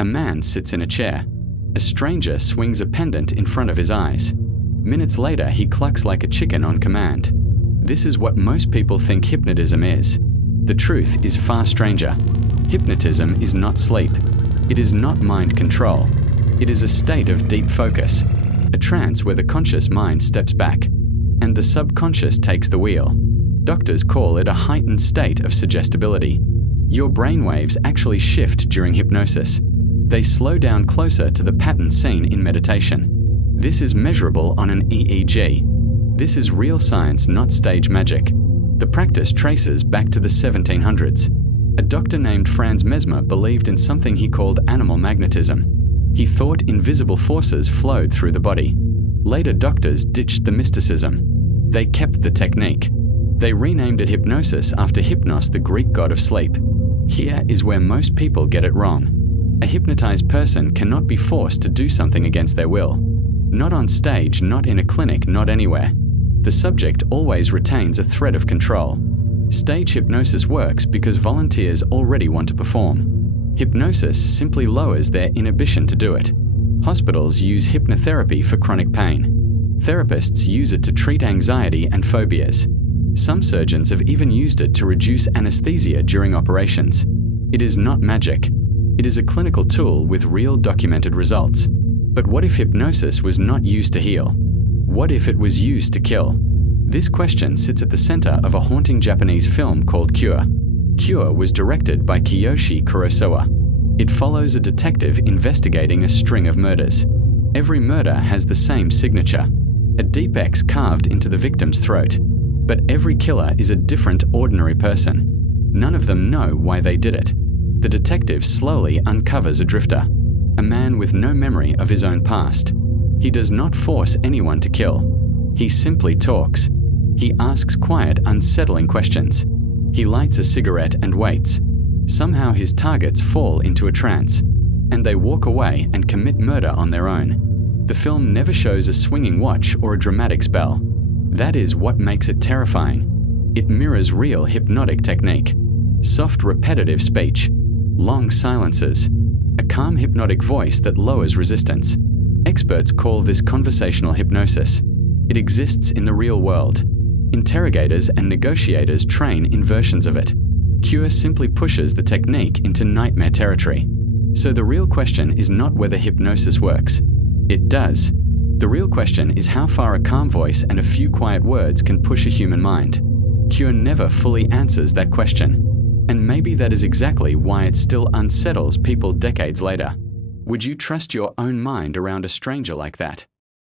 A man sits in a chair. A stranger swings a pendant in front of his eyes. Minutes later, he clucks like a chicken on command. This is what most people think hypnotism is. The truth is far stranger. Hypnotism is not sleep. It is not mind control. It is a state of deep focus, a trance where the conscious mind steps back, and the subconscious takes the wheel. Doctors call it a heightened state of suggestibility. Your brainwaves actually shift during hypnosis. They slow down closer to the pattern seen in meditation. This is measurable on an EEG. This is real science, not stage magic. The practice traces back to the 1700s. A doctor named Franz Mesmer believed in something he called animal magnetism. He thought invisible forces flowed through the body. Later doctors ditched the mysticism. They kept the technique. They renamed it hypnosis after Hypnos, the Greek god of sleep. Here is where most people get it wrong. A hypnotized person cannot be forced to do something against their will. Not on stage, not in a clinic, not anywhere. The subject always retains a thread of control. Stage hypnosis works because volunteers already want to perform. Hypnosis simply lowers their inhibition to do it. Hospitals use hypnotherapy for chronic pain. Therapists use it to treat anxiety and phobias. Some surgeons have even used it to reduce anesthesia during operations. It is not magic. It is a clinical tool with real documented results. But what if hypnosis was not used to heal? What if it was used to kill? This question sits at the center of a haunting Japanese film called Cure. Cure was directed by Kiyoshi Kurosawa. It follows a detective investigating a string of murders. Every murder has the same signature, a deep X carved into the victim's throat. But every killer is a different, ordinary person. None of them know why they did it. The detective slowly uncovers a drifter, a man with no memory of his own past. He does not force anyone to kill. He simply talks. He asks quiet, unsettling questions. He lights a cigarette and waits. Somehow his targets fall into a trance, and they walk away and commit murder on their own. The film never shows a swinging watch or a dramatic spell. That is what makes it terrifying. It mirrors real hypnotic technique. Soft, repetitive speech. Long silences. A calm hypnotic voice that lowers resistance. Experts call this conversational hypnosis. It exists in the real world. Interrogators and negotiators train in versions of it. Cure simply pushes the technique into nightmare territory. So the real question is not whether hypnosis works. It does. The real question is how far a calm voice and a few quiet words can push a human mind. Cure never fully answers that question. And maybe that is exactly why it still unsettles people decades later. Would you trust your own mind around a stranger like that?